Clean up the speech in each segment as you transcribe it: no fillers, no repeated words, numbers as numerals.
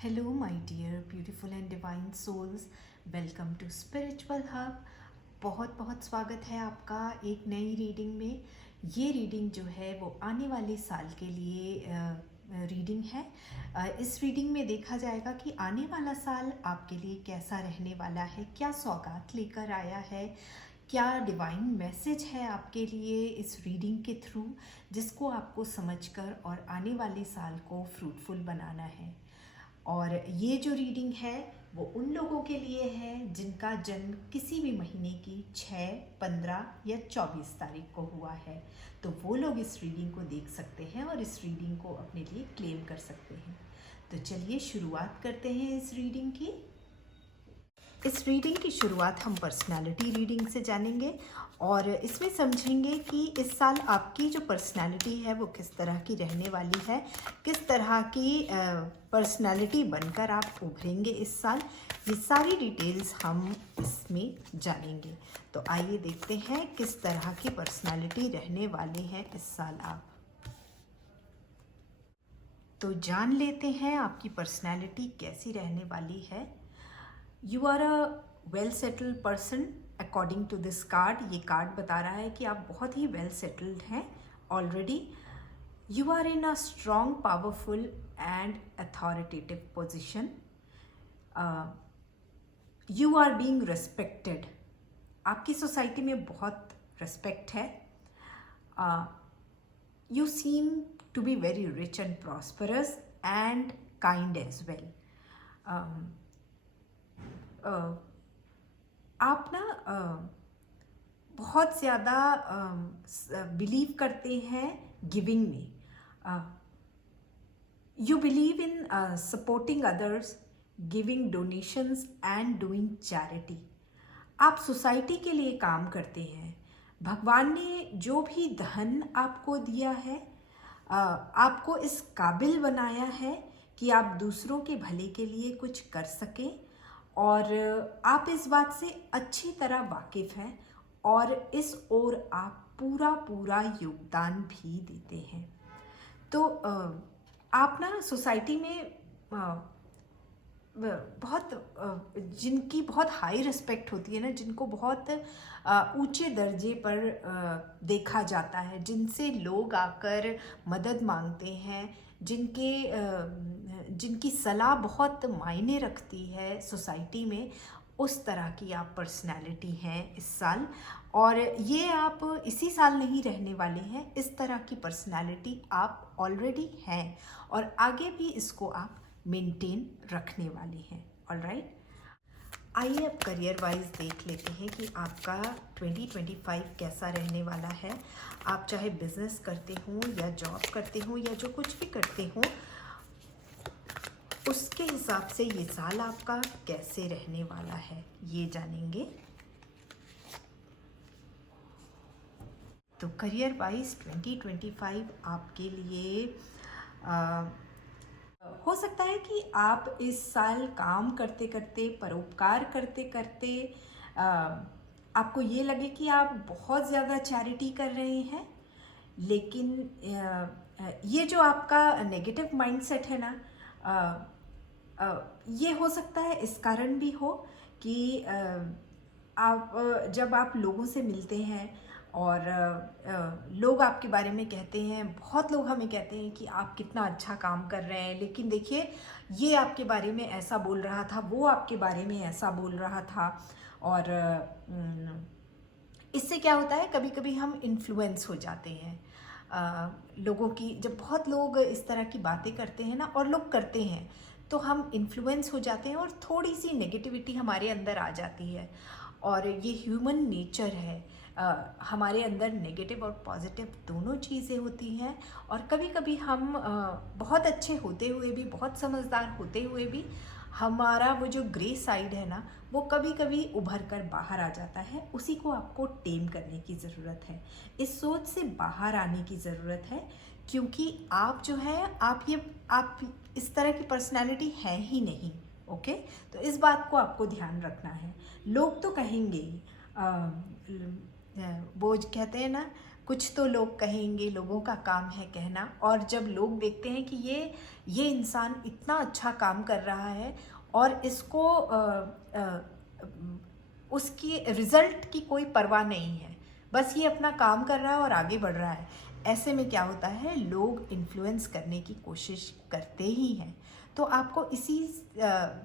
Hello, my dear beautiful and divine souls. Welcome to spiritual hub. बहुत बहुत स्वागत है आपका एक नई रीडिंग में। ये रीडिंग जो है वो आने वाले साल के लिए रीडिंग है। इस रीडिंग में देखा जाएगा कि आने वाला साल आपके लिए कैसा रहने वाला है, क्या सौगात लेकर आया है, क्या डिवाइन मैसेज है आपके लिए इस रीडिंग के थ्रू, जिसको आपको समझकर और आने वाले साल को फ्रूटफुल बनाना है। और ये जो रीडिंग है वो उन लोगों के लिए है जिनका जन्म किसी भी महीने की 6, 15 या 24 तारीख को हुआ है। तो वो लोग इस रीडिंग को देख सकते हैं और इस रीडिंग को अपने लिए क्लेम कर सकते हैं। तो चलिए शुरुआत करते हैं इस रीडिंग की। इस रीडिंग की शुरुआत हम पर्सनालिटी रीडिंग से जानेंगे और इसमें समझेंगे कि इस साल आपकी जो पर्सनालिटी है वो किस तरह की रहने वाली है, किस तरह की पर्सनालिटी बनकर आप उभरेंगे इस साल। ये सारी डिटेल्स हम इसमें जानेंगे। तो आइए देखते हैं किस तरह की पर्सनालिटी रहने वाले हैं इस साल आप। तो जान लेते हैं आपकी पर्सनालिटी कैसी रहने वाली है। You are a well settled person according to this card. ये कार्ड बता रहा है कि आप बहुत ही वेल सेटल्ड हैं already. You are in a strong, powerful and authoritative position. You are being respected. आपकी सोसाइटी में बहुत रिस्पेक्ट है। You seem to be very rich and prosperous and kind as well. आप ना बहुत ज़्यादा बिलीव करते हैं गिविंग में। You believe in supporting others, giving donations and doing charity. आप सोसाइटी के लिए काम करते हैं। भगवान ने जो भी धन आपको दिया है, आपको इस काबिल बनाया है कि आप दूसरों के भले के लिए कुछ कर सकें और आप इस बात से अच्छी तरह वाकिफ़ हैं और इस ओर आप पूरा योगदान भी देते हैं। तो आप ना सोसाइटी में बहुत जिनकी बहुत हाई रिस्पेक्ट होती है ना, जिनको बहुत ऊंचे दर्जे पर देखा जाता है, जिनसे लोग आकर मदद मांगते हैं, जिनकी सलाह बहुत मायने रखती है सोसाइटी में, उस तरह की आप पर्सनालिटी हैं इस साल। और ये आप इसी साल नहीं रहने वाले हैं, इस तरह की पर्सनालिटी आप ऑलरेडी हैं और आगे भी इसको आप मेंटेन रखने वाले हैं। ऑलराइट, आइए अब करियर वाइज देख लेते हैं कि आपका 2025 कैसा रहने वाला है। आप चाहे बिजनेस करते हो या जॉब करते हो या जो कुछ भी करते हो, उसके हिसाब से ये साल आपका कैसे रहने वाला है ये जानेंगे। तो करियर वाइज 2025 आपके लिए हो सकता है कि आप इस साल काम करते करते, परोपकार करते करते आपको ये लगे कि आप बहुत ज़्यादा चैरिटी कर रहे हैं, लेकिन ये जो आपका नेगेटिव माइंडसेट है ना, ये हो सकता है इस कारण भी हो कि आप जब आप लोगों से मिलते हैं और लोग आपके बारे में कहते हैं, बहुत लोग हमें कहते हैं कि आप कितना अच्छा काम कर रहे हैं, लेकिन देखिए ये आपके बारे में ऐसा बोल रहा था, वो आपके बारे में ऐसा बोल रहा था। और इससे क्या होता है, कभी कभी हम इन्फ्लुएंस हो जाते हैं लोगों की। जब बहुत लोग इस तरह की बातें करते हैं ना, और लोग करते हैं, तो हम इन्फ्लुएंस हो जाते हैं और थोड़ी सी नेगेटिविटी हमारे अंदर आ जाती है। और ये ह्यूमन नेचर है, हमारे अंदर नेगेटिव और पॉजिटिव दोनों चीज़ें होती हैं। और कभी कभी हम बहुत अच्छे होते हुए भी, बहुत समझदार होते हुए भी, हमारा वो जो ग्रे साइड है ना, वो कभी कभी उभर कर बाहर आ जाता है। उसी को आपको टेम करने की ज़रूरत है, इस सोच से बाहर आने की ज़रूरत है, क्योंकि आप जो है, आप इस तरह की पर्सनालिटी है ही नहीं। ओके, तो इस बात को आपको ध्यान रखना है। लोग तो कहेंगे ही, वो कहते हैं ना, कुछ तो लोग कहेंगे, लोगों का काम है कहना, और जब लोग देखते हैं कि ये इंसान इतना अच्छा काम कर रहा है और इसको उसकी रिजल्ट की कोई परवाह नहीं है, बस ये अपना काम कर रहा है और आगे बढ़ रहा है, ऐसे में क्या होता है, लोग इन्फ्लुएंस करने की कोशिश करते ही हैं। तो आपको इसी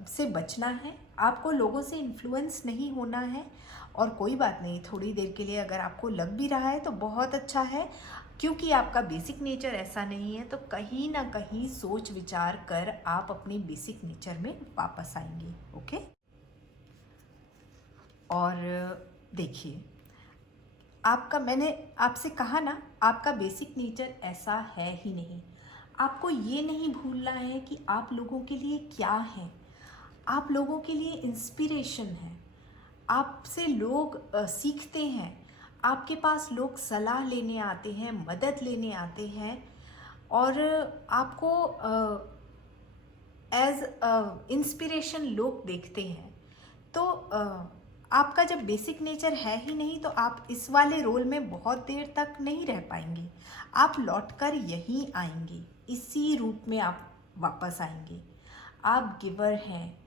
से बचना है, आपको लोगों से इन्फ्लुएंस नहीं होना है। और कोई बात नहीं, थोड़ी देर के लिए अगर आपको लग भी रहा है तो बहुत अच्छा है, क्योंकि आपका बेसिक नेचर ऐसा नहीं है। तो कहीं ना कहीं सोच विचार कर आप अपने बेसिक नेचर में वापस आएंगे। ओके। और देखिए, आपका, मैंने आपसे कहा ना, आपका बेसिक नेचर ऐसा है ही नहीं। आपको ये नहीं भूलना है कि आप लोगों के लिए क्या हैं। आप लोगों के लिए इंस्पिरेशन है। आपसे लोग सीखते हैं, आपके पास लोग सलाह लेने आते हैं, मदद लेने आते हैं, और आपको एज इंस्पिरेशन लोग देखते हैं। तो आपका जब बेसिक नेचर है ही नहीं तो आप इस वाले रोल में बहुत देर तक नहीं रह पाएंगे। आप लौटकर यहीं आएंगे, इसी रूप में आप वापस आएंगे। आप गिवर हैं।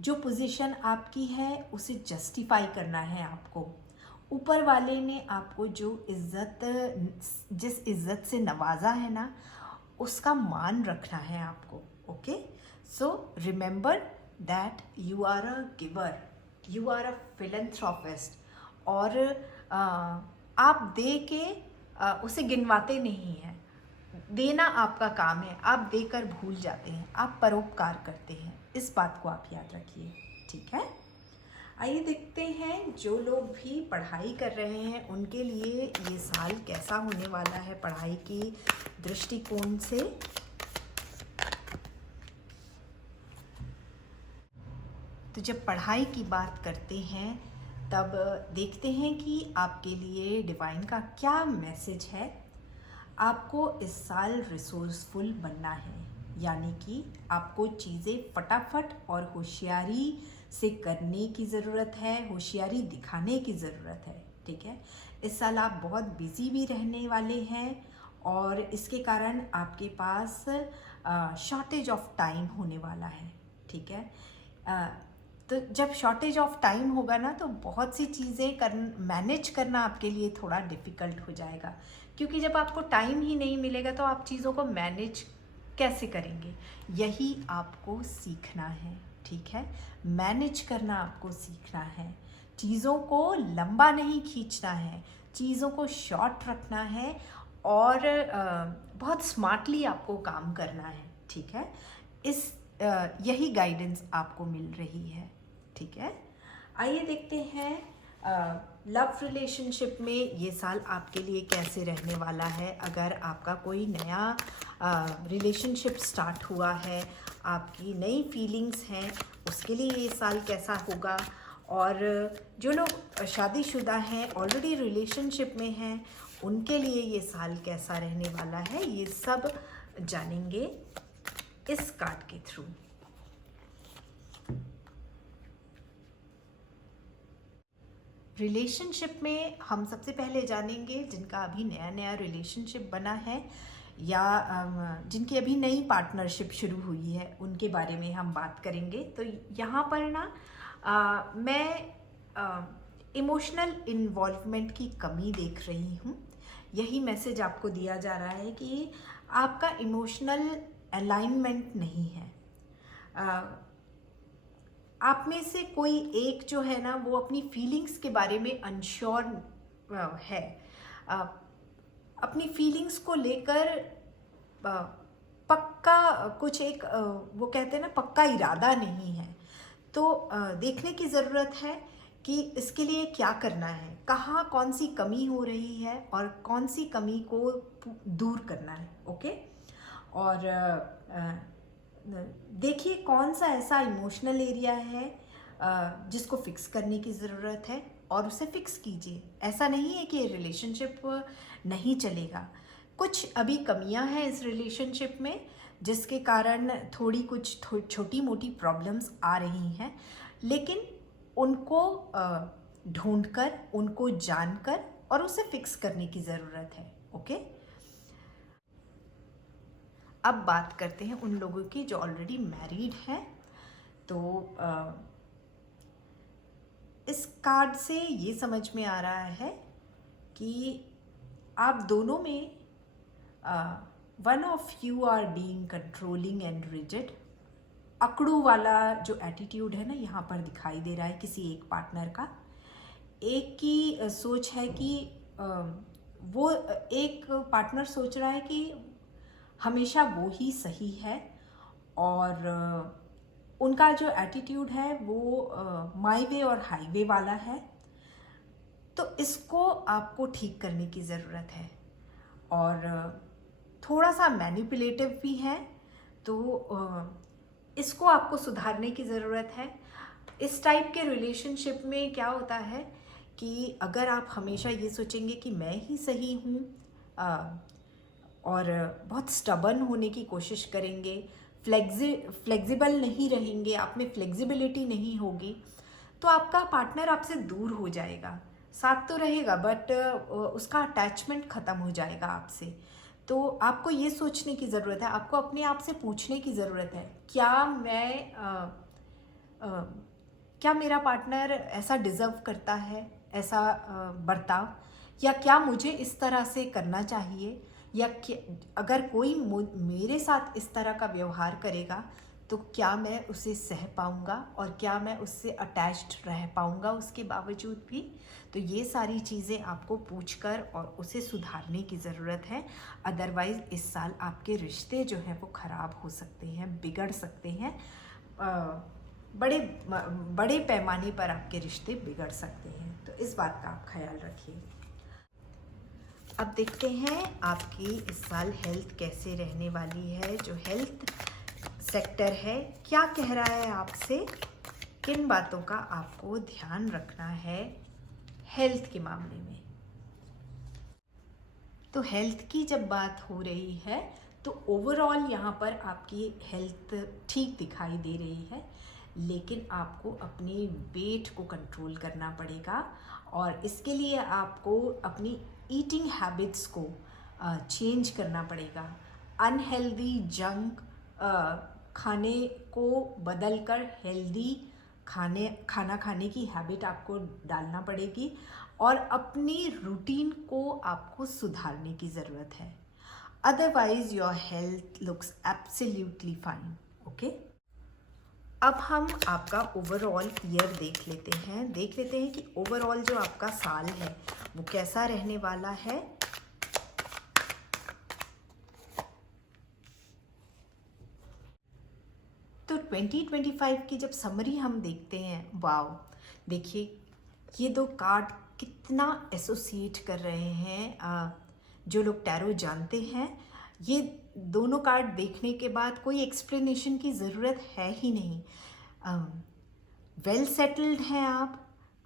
जो पोजीशन आपकी है उसे जस्टिफाई करना है आपको। ऊपर वाले ने आपको जो जिस इज्जत से नवाजा है ना, उसका मान रखना है आपको। Okay, so remember that you are a giver, you are a philanthropist. और आप दे के उसे गिनवाते नहीं हैं। देना आपका काम है, आप देकर भूल जाते हैं, आप परोपकार करते हैं। इस बात को आप याद रखिए, ठीक है। आइए देखते हैं, जो लोग भी पढ़ाई कर रहे हैं उनके लिए ये साल कैसा होने वाला है पढ़ाई की दृष्टिकोण से। तो जब पढ़ाई की बात करते हैं तब देखते हैं कि आपके लिए डिवाइन का क्या मैसेज है। आपको इस साल रिसोर्सफुल बनना है, यानी कि आपको चीज़ें फटाफट और होशियारी से करने की ज़रूरत है, होशियारी दिखाने की ज़रूरत है, ठीक है। इस साल आप बहुत बिज़ी भी रहने वाले हैं और इसके कारण आपके पास शॉर्टेज ऑफ टाइम होने वाला है, ठीक है। तो जब शॉर्टेज ऑफ टाइम होगा ना तो बहुत सी चीज़ें मैनेज करना आपके लिए थोड़ा डिफ़िकल्ट हो जाएगा, क्योंकि जब आपको टाइम ही नहीं मिलेगा तो आप चीज़ों को मैनेज कैसे करेंगे। यही आपको सीखना है, ठीक है। मैनेज करना आपको सीखना है, चीज़ों को लंबा नहीं खींचना है, चीज़ों को शॉर्ट रखना है और बहुत स्मार्टली आपको काम करना है, ठीक है। यही गाइडेंस आपको मिल रही है, ठीक है। आइए देखते हैं लव रिलेशनशिप में ये साल आपके लिए कैसे रहने वाला है। अगर आपका कोई नया रिलेशनशिप स्टार्ट हुआ है, आपकी नई फीलिंग्स हैं, उसके लिए ये साल कैसा होगा। और जो लोग शादीशुदा हैं, ऑलरेडी रिलेशनशिप में हैं, उनके लिए ये साल कैसा रहने वाला है, ये सब जानेंगे इस कार्ड के थ्रू। रिलेशनशिप में हम सबसे पहले जानेंगे जिनका अभी नया नया रिलेशनशिप बना है या जिनकी अभी नई पार्टनरशिप शुरू हुई है, उनके बारे में हम बात करेंगे। तो यहाँ पर ना मैं इमोशनल इन्वॉल्वमेंट की कमी देख रही हूँ। यही मैसेज आपको दिया जा रहा है कि आपका इमोशनल अलाइनमेंट नहीं है। आप में से कोई एक जो है ना वो अपनी फीलिंग्स के बारे में अनश्योर है, अपनी फीलिंग्स को लेकर पक्का कुछ एक वो कहते हैं ना पक्का इरादा नहीं है। तो देखने की ज़रूरत है कि इसके लिए क्या करना है, कहाँ कौन सी कमी हो रही है और कौन सी कमी को दूर करना है। ओके। और देखिए कौन सा ऐसा इमोशनल एरिया है जिसको फिक्स करने की ज़रूरत है और उसे फिक्स कीजिए। ऐसा नहीं है कि ये रिलेशनशिप नहीं चलेगा, कुछ अभी कमियां हैं इस रिलेशनशिप में जिसके कारण थोड़ी कुछ छोटी मोटी प्रॉब्लम्स आ रही हैं, लेकिन उनको ढूंढकर, उनको जानकर और उसे फिक्स करने की ज़रूरत है। ओके, अब बात करते हैं उन लोगों की जो ऑलरेडी मैरिड हैं। तो इस कार्ड से ये समझ में आ रहा है कि आप दोनों में one of you are being controlling and rigid. अकड़ू वाला जो एटीट्यूड है ना यहाँ पर दिखाई दे रहा है किसी एक पार्टनर का। एक की सोच है कि वो एक पार्टनर सोच रहा है कि हमेशा वो ही सही है, और उनका जो एटीट्यूड है वो माई वे और हाईवे वाला है। तो इसको आपको ठीक करने की ज़रूरत है, और थोड़ा सा मैनिपुलेटिव भी है, तो इसको आपको सुधारने की ज़रूरत है। इस टाइप के रिलेशनशिप में क्या होता है कि अगर आप हमेशा ये सोचेंगे कि मैं ही सही हूँ और बहुत स्टबर्न होने की कोशिश करेंगे, फ्लेक्सिबल नहीं रहेंगे, आप में फ्लेक्सिबिलिटी नहीं होगी, तो आपका पार्टनर आपसे दूर हो जाएगा। साथ तो रहेगा बट उसका अटैचमेंट ख़त्म हो जाएगा आपसे। तो आपको ये सोचने की ज़रूरत है, आपको अपने आप से पूछने की ज़रूरत है, क्या मेरा पार्टनर ऐसा डिज़र्व करता है, ऐसा बर्ताव, या क्या मुझे इस तरह से करना चाहिए, या अगर कोई मेरे साथ इस तरह का व्यवहार करेगा तो क्या मैं उसे सह पाऊँगा, और क्या मैं उससे अटैच्ड रह पाऊँगा उसके बावजूद भी। तो ये सारी चीज़ें आपको पूछकर और उसे सुधारने की ज़रूरत है। अदरवाइज़ इस साल आपके रिश्ते जो हैं वो ख़राब हो सकते हैं, बिगड़ सकते हैं, बड़े पैमाने पर आपके रिश्ते बिगड़ सकते हैं। तो इस बात का आप ख्याल रखिए। अब देखते हैं आपकी इस साल हेल्थ कैसे रहने वाली है। जो हेल्थ सेक्टर है क्या कह रहा है आपसे, किन बातों का आपको ध्यान रखना है हेल्थ के मामले में। तो हेल्थ की जब बात हो रही है तो ओवरऑल यहाँ पर आपकी हेल्थ ठीक दिखाई दे रही है, लेकिन आपको अपने वेट को कंट्रोल करना पड़ेगा, और इसके लिए आपको अपनी ईटिंग हैबिट्स को चेंज करना पड़ेगा। अनहेल्दी जंक खाने को बदलकर हेल्दी खाना खाने की हैबिट आपको डालना पड़ेगी, और अपनी रूटीन को आपको सुधारने की ज़रूरत है। Otherwise your health looks absolutely fine. Okay, अब हम आपका ओवरऑल ईयर देख लेते हैं कि ओवरऑल जो आपका साल है वो कैसा रहने वाला है। तो 2025 की जब समरी हम देखते हैं, वाओ, देखिए ये दो कार्ड कितना एसोसिएट कर रहे हैं। जो लोग टैरो जानते हैं, ये दोनों कार्ड देखने के बाद कोई एक्सप्लेनेशन की ज़रूरत है ही नहीं। वेल सेटल्ड हैं आप।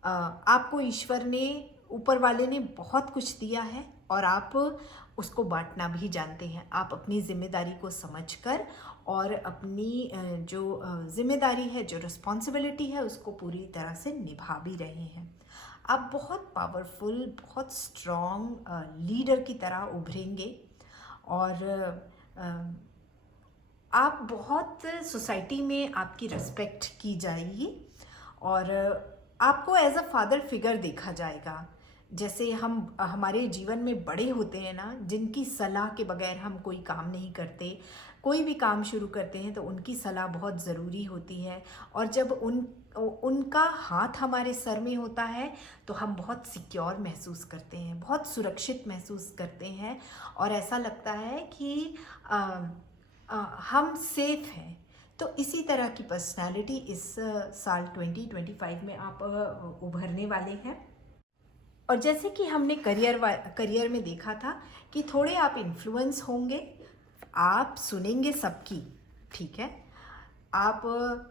आपको ईश्वर ने, ऊपर वाले ने बहुत कुछ दिया है, और आप उसको बांटना भी जानते हैं। आप अपनी जिम्मेदारी को समझकर और अपनी जो जिम्मेदारी है, जो रिस्पॉन्सिबिलिटी है, उसको पूरी तरह से निभा भी रहे हैं। आप बहुत पावरफुल, बहुत स्ट्रॉन्ग लीडर की तरह उभरेंगे, और आप बहुत सोसाइटी में आपकी रिस्पेक्ट की जाएगी, और आपको एज अ फादर फिगर देखा जाएगा। जैसे हमारे जीवन में बड़े होते हैं ना, जिनकी सलाह के बगैर हम कोई काम नहीं करते, कोई भी काम शुरू करते हैं तो उनकी सलाह बहुत ज़रूरी होती है, और जब उनका हाथ हमारे सर में होता है तो हम बहुत सिक्योर महसूस करते हैं, बहुत सुरक्षित महसूस करते हैं, और ऐसा लगता है कि हम सेफ हैं। तो इसी तरह की पर्सनालिटी इस साल 2025 में आप उभरने वाले हैं। और जैसे कि हमने करियर में देखा था कि थोड़े आप इन्फ्लुएंस होंगे, आप सुनेंगे सबकी, ठीक है, आप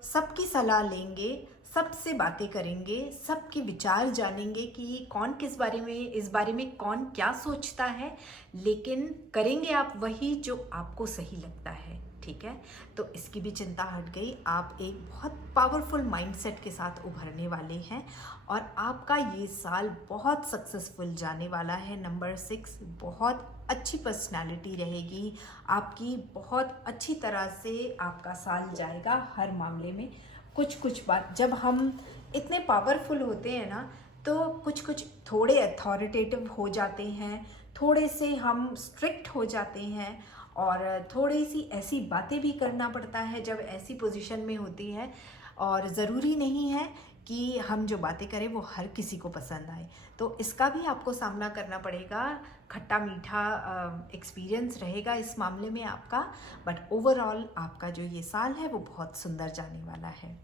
सबकी सलाह लेंगे, सबसे बातें करेंगे, सबके विचार जानेंगे कि कौन किस बारे में, इस बारे में कौन क्या सोचता है, लेकिन करेंगे आप वही जो आपको सही लगता है, ठीक है। तो इसकी भी चिंता हट गई। आप एक बहुत पावरफुल माइंडसेट के साथ उभरने वाले हैं और आपका ये साल बहुत सक्सेसफुल जाने वाला है। नंबर 6, बहुत अच्छी पर्सनालिटी रहेगी आपकी, बहुत अच्छी तरह से आपका साल जाएगा हर मामले में। कुछ बात, जब हम इतने पावरफुल होते हैं ना, तो कुछ थोड़े अथॉरिटेटिव हो जाते हैं, थोड़े से हम स्ट्रिक्ट हो जाते हैं और थोड़ी सी ऐसी बातें भी करना पड़ता है जब ऐसी पोजीशन में होती है। और ज़रूरी नहीं है कि हम जो बातें करें वो हर किसी को पसंद आए, तो इसका भी आपको सामना करना पड़ेगा। खट्टा मीठा एक्सपीरियंस रहेगा इस मामले में आपका, बट ओवरऑल आपका जो ये साल है वो बहुत सुंदर जाने वाला है।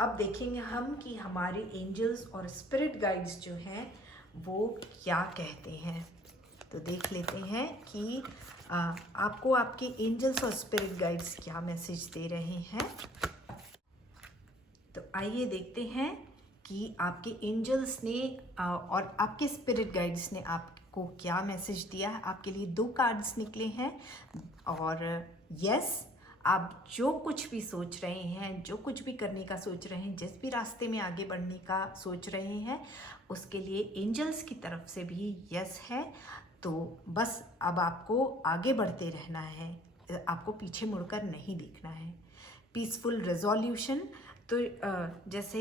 अब देखेंगे हम कि हमारे एंजल्स और स्पिरिट गाइड्स जो हैं वो क्या कहते हैं। तो देख लेते हैं कि आपको आपके एंजल्स और स्पिरिट गाइड्स क्या मैसेज दे रहे हैं। तो आइए देखते हैं कि आपके एंजल्स ने और आपके स्पिरिट गाइड्स ने आपको क्या मैसेज दिया है। आपके लिए 2 कार्ड्स निकले हैं और यस, आप जो कुछ भी सोच रहे हैं, जो कुछ भी करने का सोच रहे हैं, जिस भी रास्ते में आगे बढ़ने का सोच रहे हैं, उसके लिए एंजल्स की तरफ से भी यस है। तो बस अब आपको आगे बढ़ते रहना है, आपको पीछे मुड़कर नहीं देखना है। पीसफुल रेजोल्यूशन, तो जैसे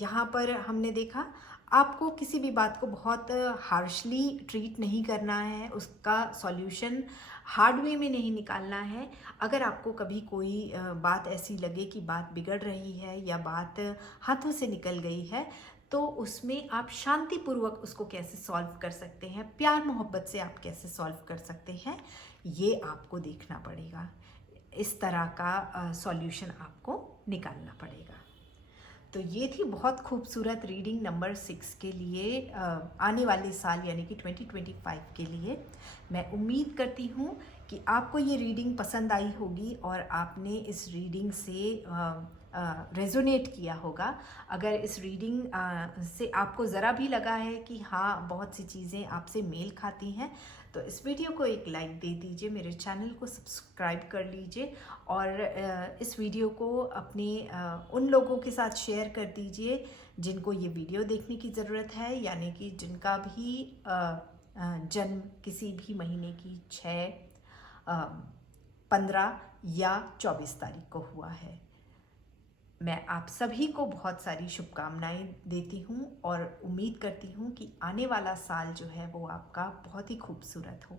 यहाँ पर हमने देखा, आपको किसी भी बात को बहुत हार्शली ट्रीट नहीं करना है, उसका सॉल्यूशन हार्ड वे में नहीं निकालना है। अगर आपको कभी कोई बात ऐसी लगे कि बात बिगड़ रही है या बात हाथों से निकल गई है, तो उसमें आप शांतिपूर्वक उसको कैसे सॉल्व कर सकते हैं, प्यार मोहब्बत से आप कैसे सॉल्व कर सकते हैं, ये आपको देखना पड़ेगा। इस तरह का सॉल्यूशन आपको निकालना पड़ेगा। तो ये थी बहुत खूबसूरत रीडिंग नंबर 6 के लिए, आने वाले साल यानी कि 2025 के लिए। मैं उम्मीद करती हूँ कि आपको ये रीडिंग पसंद आई होगी और आपने इस रीडिंग से रेजोनेट किया होगा। अगर इस रीडिंग से आपको ज़रा भी लगा है कि हाँ, बहुत सी चीज़ें आपसे मेल खाती हैं, तो इस वीडियो को एक लाइक दे दीजिए, मेरे चैनल को सब्सक्राइब कर लीजिए और इस वीडियो को अपने उन लोगों के साथ शेयर कर दीजिए जिनको ये वीडियो देखने की ज़रूरत है, यानी कि जिनका भी जन्म किसी भी महीने की 6, 15 या 24 तारीख को हुआ है। मैं आप सभी को बहुत सारी शुभकामनाएं देती हूँ और उम्मीद करती हूँ कि आने वाला साल जो है वो आपका बहुत ही खूबसूरत हो।